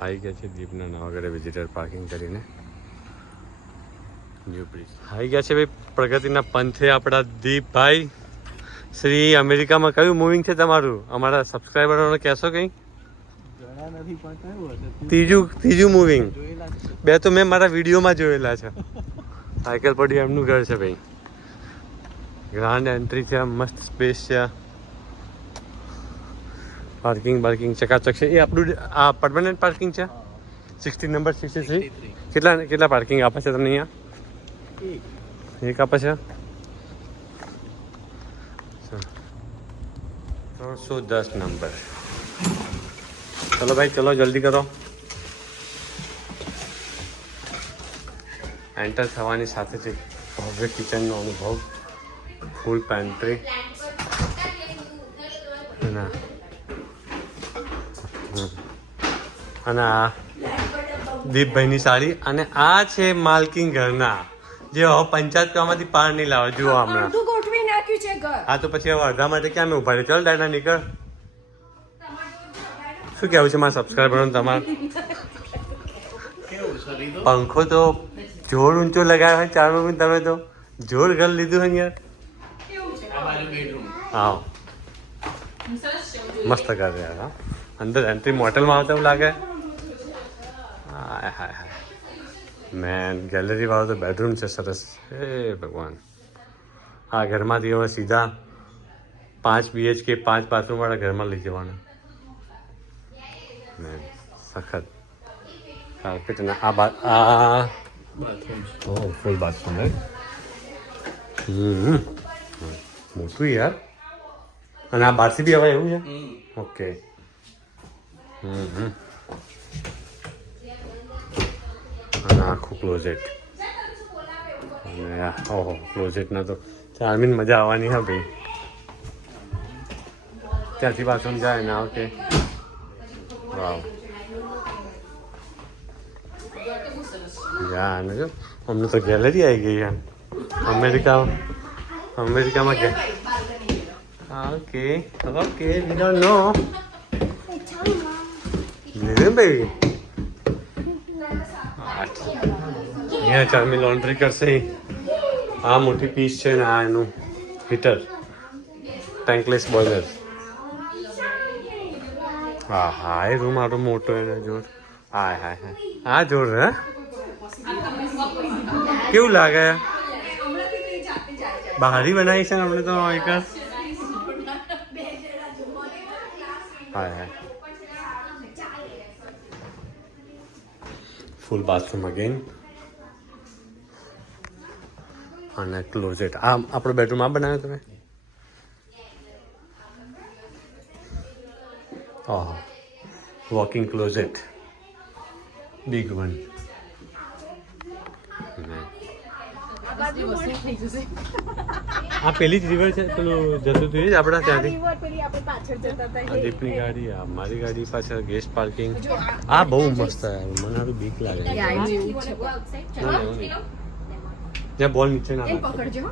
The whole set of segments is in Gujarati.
આવી ગયા છે દીપના નવાગઢે વિઝિટર પાર્કિંગ કરીને. ન્યૂ બ્રિજ આવી ગયા છે ભાઈ પ્રગતિના પંથે આપણા દીપભાઈ. શ્રી અમેરિકામાં કયું મૂવિંગ છે તમારું? અમારા સબસ્ક્રાઈબરોને કહેશો કંઈ? ત્રીજું મૂવિંગ. બે તો મેં મારા વિડીયોમાં જોયેલા છે. સાયકલ પડી એમનું ઘર છે ભાઈ. ગ્રાન્ડ એન્ટ્રી છે, મસ્ત સ્પેસ છે, પાર્કિંગ ચકાચક છે. એ આપણું આ પરમાનન્ટ પાર્કિંગ છે. 60 નંબર 63. કેટલા પાર્કિંગ આપે છે તમને અહીંયા? એક આપે છે. 310 નંબર. ચલો ભાઈ ચલો જલ્દી કરો. એન્ટર થવાની સાથે જ ભવ્ય કિચનનો અનુભવ, ફૂલ પેન્ટ્રી અને આ દીપભાઈની સાડી. અને આ છે માલકીન ઘરના જે હવે પંચાયત કરવામાંથી પાર નહીં લાવે. જુઓ હમણાં ગોઠવી નાખ્યું છે ઘર. હા તો પછી હવે અડધા માટે ક્યાં મેં ઉભા રહે? ચલ ડાયના નીકળ. શું કહેવું છે મારા સબસ્ક્રાઈબરોને તમારે? પંખો તો જોર ઊંચો લગાવ્યો હોય 4 મમ્મી. તમે તો જોર ઘર લીધું હોય યાર. હા મસ્ત ઘર યાર. હા અંદર એન્ટ્રી મોટેલમાં આવતા એવું લાગે. હાય હાય હાય મેન ગેલેરી વાળો તો બેડરૂમ છે સરસ. હે ભગવાન. આ ઘરમાંથી હવે સીધા 5 BHK 5 બાથરૂમ વાળા ઘરમાં લઈ જવાના. મેન સખત કાર્પેટ અને આ ફૂલ બાથરૂમ હે. મોટું યાર. અને આ બહારથી બી હવે એવું છે. ઓકે. અને આખું ક્લોઝેટ. અને ઓહો ક્લોઝેટના તો ચાર્મિન મજા આવવાની હા ભાઈ. ત્યાંથી બાથરૂમ જાય ને ઓકે. વાવ યા ને જો અમને તો ગેલેરી આવી ગઈ યાર. અમેરિકામાં okay okay we don't know baby. અહીંયા ચાર્મી લોન્ડ્રી કરશે. આ મોટી પીસ છે ને આ એનું હીટર ટેન્કલેસ બોઇલર. હા હા એ રૂમ આટલો મોટો એને જોર. હાય હાય હાય હા જોર હે. કેવું લાગે? બહારી બનાવી છે ને આપણે તો એક. હાય હાય ફૂલ બાથરૂમ અગેન. અને ક્લોઝેટ. આ આપણો બેડરૂમ આ બનાવ્યો તમે? હા વોકિંગ ક્લોઝેટ બિગ વન. આ પેલી જ રિવર છે પેલું જતું હતું જ આપણા ત્યાંથી. દીપની ગાડી આ મારી ગાડી પાછળ ગેસ્ટ પાર્કિંગ. આ બહુ મસ્ત મને સારું બીક લાગે. જ્યાં બોલ નીચે ના પકડજો.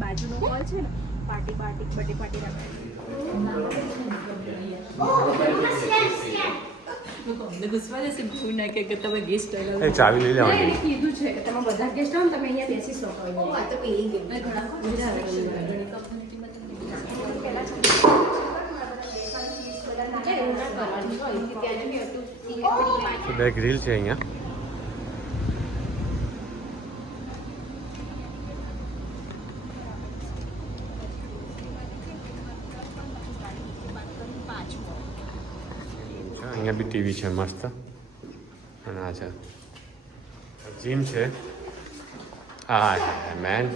બાજુનો બોલ છે ને ચાવી લઈ લેવાની. કીધું છે કે તમે બધા ગેસ્ટ આવો તમે અહીંયા બેસી શકો. બે ગ્રીલ છે અહીંયા. અહીંયા બી ટીવી છે મસ્ત. અને આ છે જીમ છે. હા man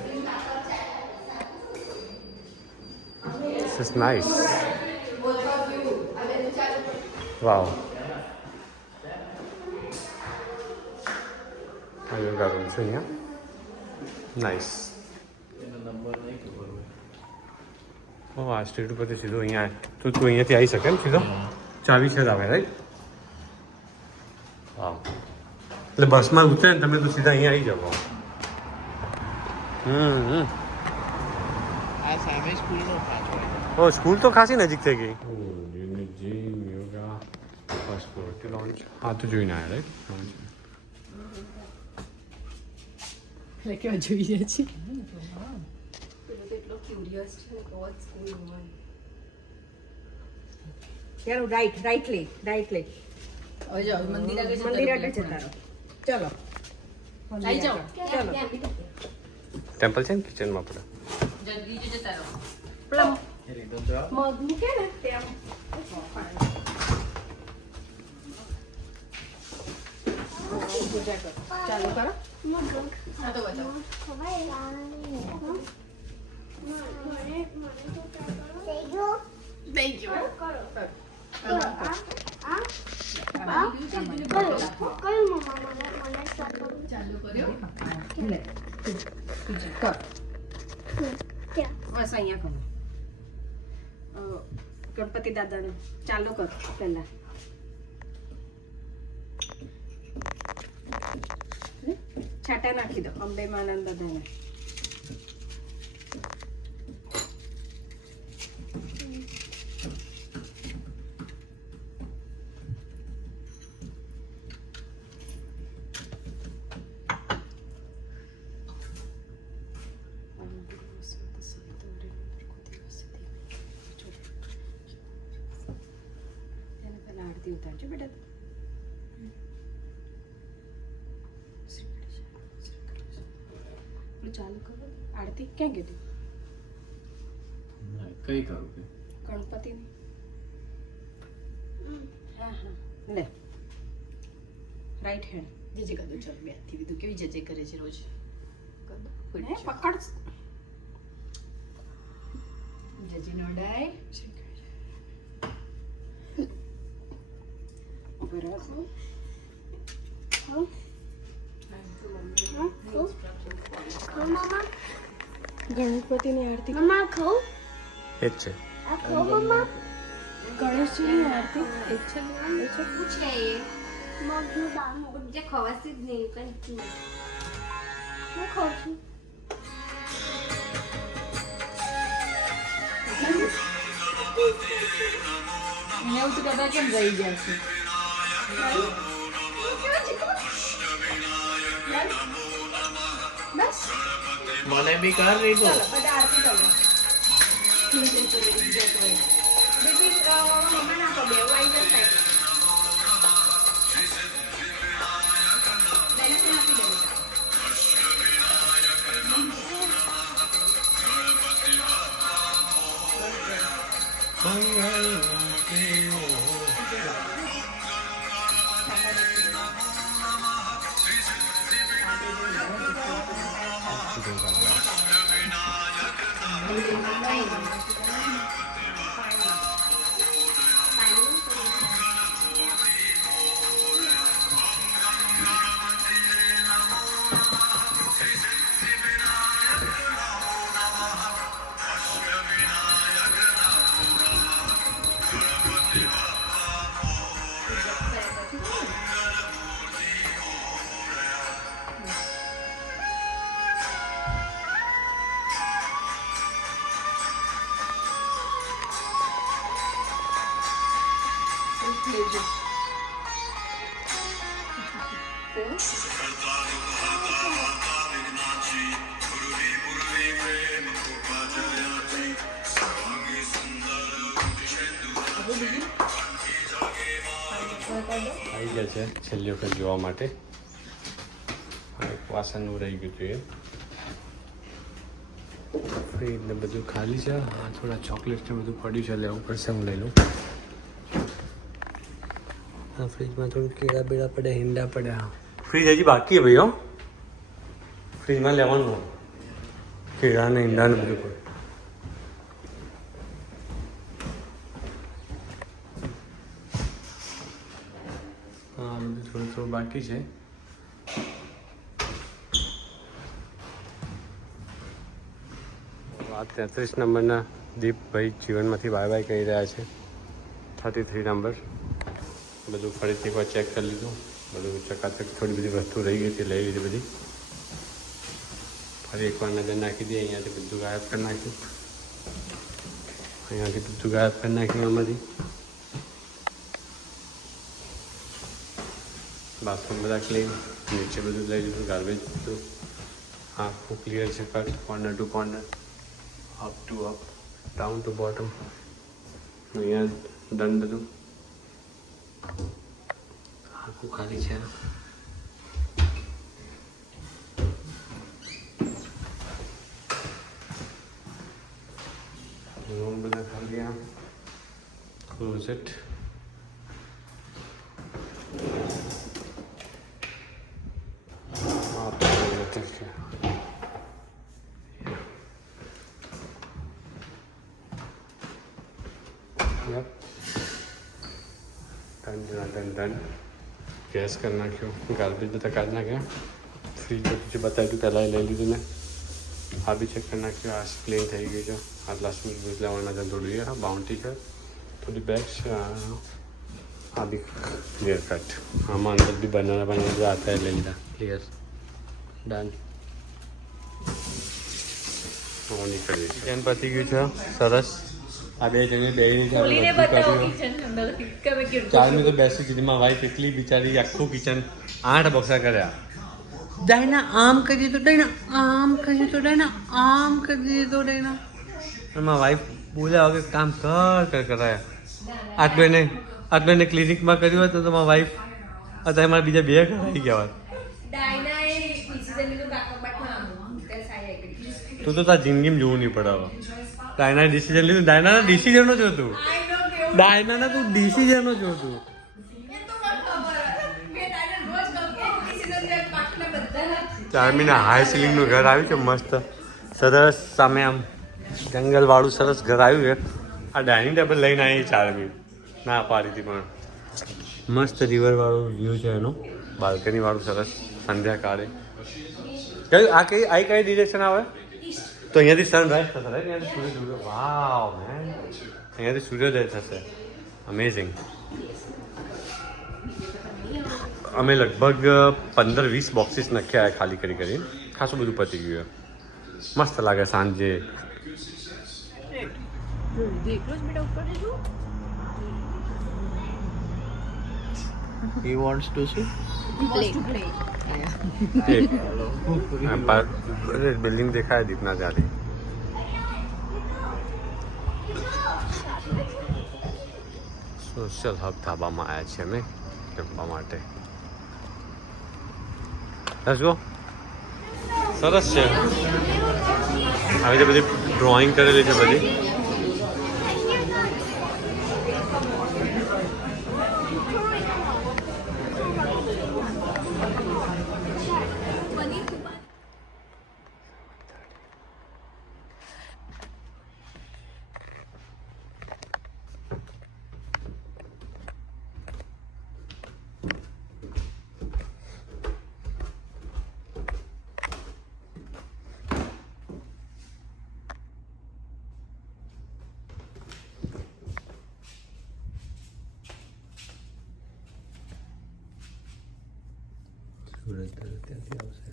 this is nice. Wow yoga room છે અહીંયા. નાઇસ. ઓ આ સ્ટ્રીટ ઉપરથી સીધો અહીંયા તો તું અહીંયાથી આવી શકે ને સીધો? ચાવી છે આવે રાઈટ? હા એટલે બસમાં ઉતરે ને તમે તો સીધા અહીંયા આવી જાઓ. એમાં સ્કૂલનો પાછો ઓ સ્કૂલ તો ખાસી નજીક થઈ ગઈ જીમ યોગા પાસપોર્ટ લોન્ચ હા તો જોઈને આવ્યા રાઈટ એટલે કેવા જોઈએ છે પેલો તો એટલો ક્યુરિયસ છે ને કોચ સ્કૂલ માં ચાલો રાઈટ લે હવે જાઓ મંદિર આગળ મંદિર આગળ જતા રહો ચલો આવી જાઓ ચલો ટેમ્પલ છે ને કિચનમાં આપણે જલ્દી જતા રહો પેલા મગ મૂકે ને ત્યાં પૂજા કરો ચાલુ કરો હા તો બતાવો થઈ ગયો ચાલુ કર્યો લે પૂજા કર બસ અહીંયા કરો ગણપતિ દાદાને ચાલુ કર પહેલા છાટા નાખી દો અંબે માનંદ દાદાને આરતી ઉતારજો બેટા ચાલુ કરો આરતી ક્યાં ગઈ કઈ કરું કે ગણપતિની હા લે રાઈટ હેન્ડ જજે કદો ચાલ બે હાથથી બીજું કેવી જજે કરે છે રોજ કદો પકડ જજી નોડાય ગણપતિની આરતી એ જ છે ગણેશજીની આરતી પૂછે જે ખવાસી જ નહીં કઈ હું ખાઉં છું એને એવું તો કદા કેમ રહી જાય છે મને બી કર રીતો બધા આરતી કરો બેબી મમ્મા ના કહો બેવું આવી જશે બેને આપી દેવું આવી ગયા છે છેલ્લી વખત જોવા માટે એક વાસણનું રહી ગયું છે ફ્રીજ ને બધું ખાલી છે હા થોડા ચોકલેટ ને બધું પડ્યું છે લેવું પડશે હું લઈ લઉં હા ફ્રીજમાં થોડું કેળા બેડા પડ્યા હિંડા પડ્યા ફ્રીજ હજી બાકી છે ભાઈ હો ફ્રીજમાં લેવાનું કેળા ને હિંડા ને બધું પડે હા બધું થોડું થોડું બાકી છે આ 33 નંબરના દીપભાઈ જીવનમાંથી બાય બાય કહી રહ્યા છે 33 નંબર બધું ફરીથી એકવાર ચેક કરી લીધું બધું ચકાચક થોડી બધી વસ્તુ રહી ગઈ હતી લઈ લીધી બધી ફરી એકવાર નજર નાખી દઈએ અહીંયાથી બધું ગાયબ કરી નાખ્યું અહીંયાથી બધું ગાયબ કરી નાખ્યું આમાંથી. બાથરૂમ બધા ક્લીન, નીચે બધું લઈ લીધું, ગાર્બેજ બધું આખું ક્લિયર છે. Cut corner to corner, up to up, down to bottom. અહીંયા ડન બધું, આખું ખાલી છે. રૂમ બધા ખાલી. આ ક્લોઝેટ, डन. गैस कर नाख्यो, गार्बेज બધા કાઢી નાખ્યા. ફ્રીજ બધું બતાવ્યું હતું પહેલાં, લઈ લીધું ને. આ બી ચેક કરી નાખ્યું, આ ક્લીન થઈ ગયું છે. આટલા શૂઝ લેવાના છે, થોડી બાઉન્ટી છે, થોડી બેગ્સ છે. આ બી ક્લિયર કટ. આમાં અંદર બી બનાના આતા લઈ લીધા. Clear, done. નીકળી કિચન પતી ગયું છે, સરસ. આ બે જણે ખોલીને બતાવો કિચન અંદરથી કે મેં કેટલું ચાલની તો બેસી કીધી. મારી વાઈફ એટલી બિચારી આખું કિચન 8 બોક્સા કર્યા. ડાયના આમ કરી દીધું, ડાયના આમ કરી દીધું, ડાયના આમ કરી દીધું, ડાયના. અને મારી વાઈફ બોલ્યા વગર કામ કરાયા. આટલું એને ક્લિનિકમાં કર્યું હતું તો મારી વાઈફ અત્યારે મારા બીજા 2 કરાવી ગયા હોત. ડાયનાએ ડિસિઝન લીધું કાકબાટમાં આમ ત્યાં સાઈ એગ્રી. તું તો તાર જિંદગીમાં જોવું નહીં પડે હવે. ડાયનાએ ડિસિઝન લીધું. ડાયનાના ડિસિઝનો જોતું, આઈ ડોન્ટ કેર. ડાયનાના તું ડિસિઝનો જોતું. એ તો મને ખબર મે ડાયના રોજ કહું કે ડિસિઝન લે બાકીના બધા. ચાર્મીના હાઈ સીલિંગનું ઘર આવ્યું છે, મસ્ત સરસ. સામે આમ જંગલવાળું સરસ ઘર આવ્યું છે. આ ડાઇનિંગ ટેબલ લઈને આવી ચાર્મી, ના પાડી હતી પણ મસ્ત રિવરવાળું વ્યૂ છે એનો, બાલ્કનીવાળું સરસ. સંધ્યાકાળે આ કઈ ડિરેક્શન આવે તો અહીંયાથી સનરાઈઝ થશે, અહીંયાથી સૂર્યોદય. વાવ મેન, અહીંયાથી સૂર્યોદય થશે. અમેઝિંગ. અમે લગભગ 15-20 બોક્સીસ નાખ્યા ખાલી કરી કરીને. ખાસું બધું પતી ગયું. મસ્ત લાગે સાંજે. એકલો જ બેટા ઉપર જો. He wants to see. Building દેખાય દીપના ત્યાંથી. સોશિયલ હબ ધાબામાં આવ્યા છીએ અમે જમવા માટે. Let's go. સરસ છે. આવી રીતે બધી ડ્રોઈંગ કરેલી છે બધી. સુરત ત્યાંથી આવશે.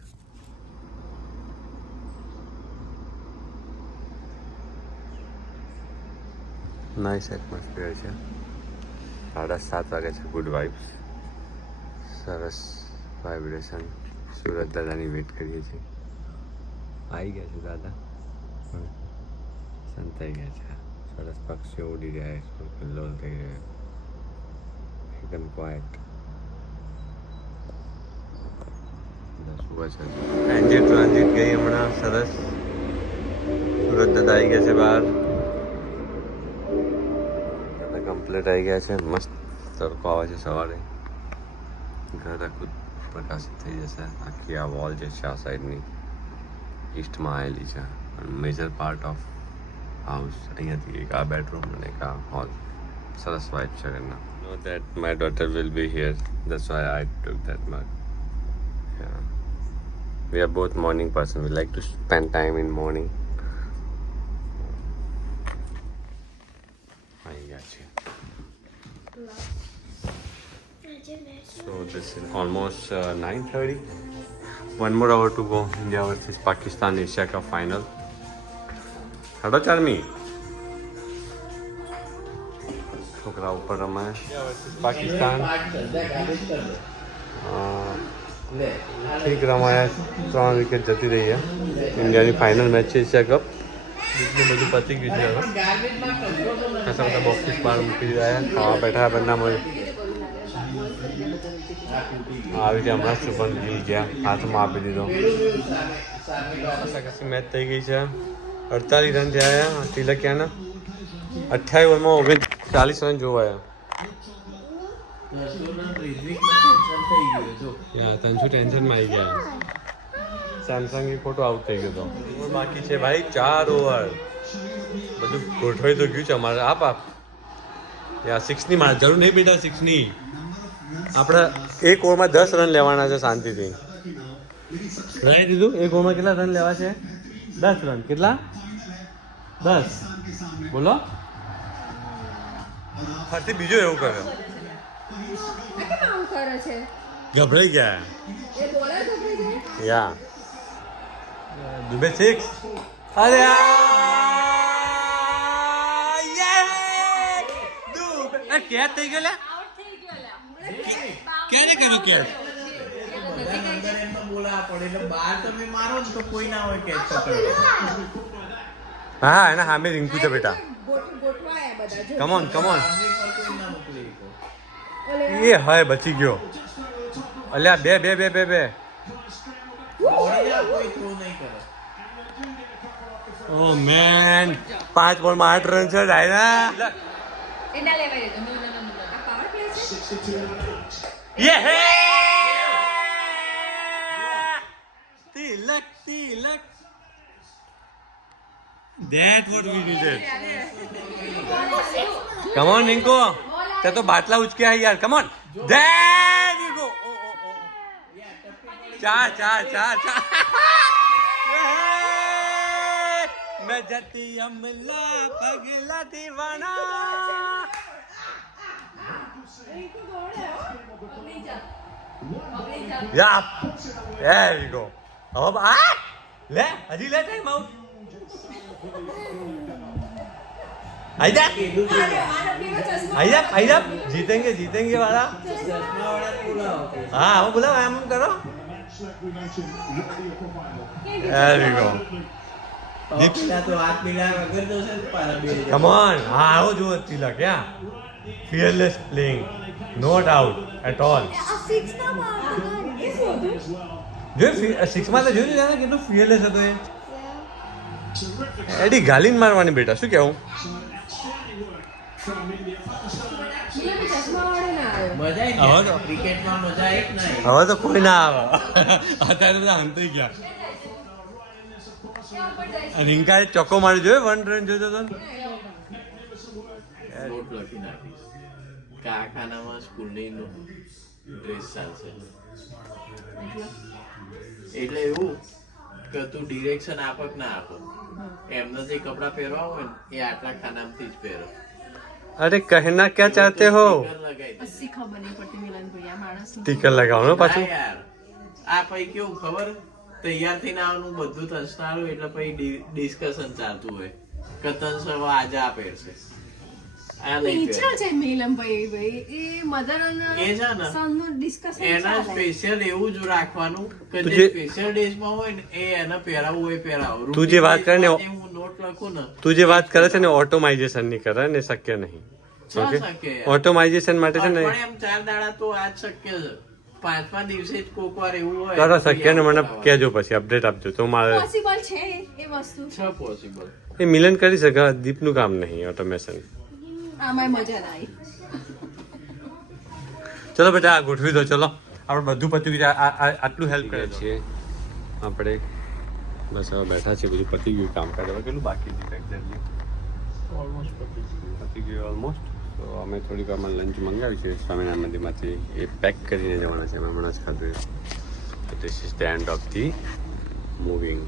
નાઇસ એટમોસ્ફિયર છે. 7:30 વાગે છે. ગુડ વાઇબ્સ, સરસ વાઇબ્રેશન. સુરત દાદાની વેટ કરીએ છીએ. આવી ગયા છે દાદા, સંતાઈ ગયા છે. સરસ પક્ષીઓ ઉડી રહ્યા છે, કલ્લોલ થઈ રહ્યો, એકદમ ક્વાઇટ. ટ્રાન્ઝિટ ગઈ હમણાં. સરસ. સુરત દાદા આવી ગયા છે બહાર. દાદા કમ્પ્લીટ આવી ગયા છે. મસ્ત તડકો આવે છે સવારે. ઘર આખું પ્રકાશિત થઈ જશે. આખી આ વોલ જે છે આ સાઈડની ઈસ્ટમાં આવેલી છે. મેજર પાર્ટ ઓફ હાઉસ અહીંયાથી એક આ બેડરૂમ અને એક આ હોલ. સરસ વાઇબ છે ઘરના. No that my daughter will be here, that's why I took that much. Yeah. We are both morning person. We like to spend time in morning. So this is almost 9:30. One more hour to go. India versus Pakistan Asia Cup final. Hello Charmi. છોકરા ઉપર રમે પાકિસ્તાન ઠીક રમાયા 3 વિકેટ જતી રહી છે ઇન્ડિયાની ફાઇનલ મેચ છે એશિયા કપ એટલું બધું પતી ગયું છે હવે ખાસા બધા બોક્સિસ બહાર મૂકી દીધા ખાવા બેઠા બંને મળે આવી રીતે હમણાં શુભન ગીલ ગયા હાથમાં આપી દીધો કસી મેચ થઈ ગઈ છે 48 રન થયા તિલકિયાના 28 ઓવરમાં 39 રન જોવાયા તનસુ ટેન્શનમાં આવી ગયા સેમસંગ એ ખોટો આઉટ થઈ ગયો હતો બાકી છે ભાઈ 4 ઓવર બધું ગોઠવાઈ તો ગયું છે અમારે આપ યા 6 ની મારે જરૂર નહીં બેટા 6 ની આપણે એક ઓવરમાં 10 રન લેવાના છે શાંતિથી રહી દીધું એક ઓવરમાં કેટલા રન લેવા છે 10 રન કેટલા 10 બોલો ફરતી બીજો એવું કર્યો કેમ આવું કરે છે ગભરાઈ ગયા એ બોલર ગભરાઈ જાય યા દુબે 6 અરે કેચ થઈ ગયો લે ક્યારે કર્યું કેચ હા એના સામે રિંકુ છે બેટા ગોઠવાયા બધા જો કમોન કમોન એ હાય બચી ગયો અલ્યા બે બે બે બે બે ઓ મેન 5 બોલમાં 8 રન છે ડાયના એના લેવાય તો નો આ પાવર પ્લે છે યે હે તિલક તિલક That what we needed. Come on, Ninko. તે તો બાટલા ઉચક્યા હે યાર. Come on. There you go. ચાર ચાર ચાર ચાર. मैं जती अमला पगला दीवाना. Yeah. There you go. अब ले हजी ले टाइम आउट. आइजा जीतेंगे जीतेंगे वाला. हाँ वो बोला हम करो. There we go. Come on. हाँ वो जो तिलक क्या? Fearless playing, no doubt at all. जो 6 માં તો જોયું છે ને કેટલું fearless હતો એ. એડી ગાલીન મારવાની બેટા શું કેવું હવે તો કોઈ ના આવે અત્યારે બધા હંતાઈ ગયા રિંકાએ ચોક્કો મારી જોયો 1 રન જોયો તો કારખાનામાં સ્કૂલની ડ્રેસ ચાલશે એટલે એવું કે તું ડિરેક્શન આપક ના આપો એમને જે કપડા પહેરવા હોય ને એ આટલા ખાનામાંથી જ પહેરો. અરે કહેના ક્યાં ચાહતે હો અસી ખબર નહીં પડતી મિલન ભાઈ આ માણસ સ્ટીકર લગાવવાનો પાછું યાર આ પછી કેવું ખબર તૈયાર થઈને આવવાનું બધું તંસનારું એટલે પછી ડિસ્કશન ચાલતું હોય કે તંસ હવે આજે આ પહેરશે આ નહીં નેચરલ છે મિલન ભાઈ એ મધર અને એ છે ને સનનું ડિસ્કશન એના સ્પેશિયલ એવું જ રાખવાનું કે જે સ્પેશિયલ ડેઝમાં હોય ને એ એને પહેરાવવું હોય પહેરાવો. તું જે વાત કરે ને હું નોટ લખું ને તું જે વાત કરે છે ને ઓટોમાઇઝેશન ની કરે ને શક્ય નહીં ઓકે ઓટોમાઇઝેશન માટે છે ને એમ 4 દાડા તો આજ શક્ય છે 5મા દિવસે જ કોક વાર એવું હોય કરો શક્ય ને મને કહેજો પછી અપડેટ આપજો તો મારે પોસિબલ છે એ વસ્તુ છે પોસિબલ. એ મિલન કરી શકે દીપનું કામ નહીં ઓટોમેશન. આમાં મજા ના આવી. ચલો બેટા આ ગોઠવી દો ચલો આપણે બધું પતી ગયું આટલું હેલ્પ કરે છીએ આપણે બસ હવે બેઠા છીએ બધું પતી ગયું કામ કરે કેટલું બાકી છે એક્ઝેક્ટલી ઓલમોસ્ટ પતી ગયું ઓલમોસ્ટ તો અમે થોડીક વારમાં લંચ મંગાવ્યું છે સ્વામિનારાયણ મંદિરમાંથી એ પેક કરીને જવાના છે અમે હમણાં જ ખાધું તો this is the end of the moving.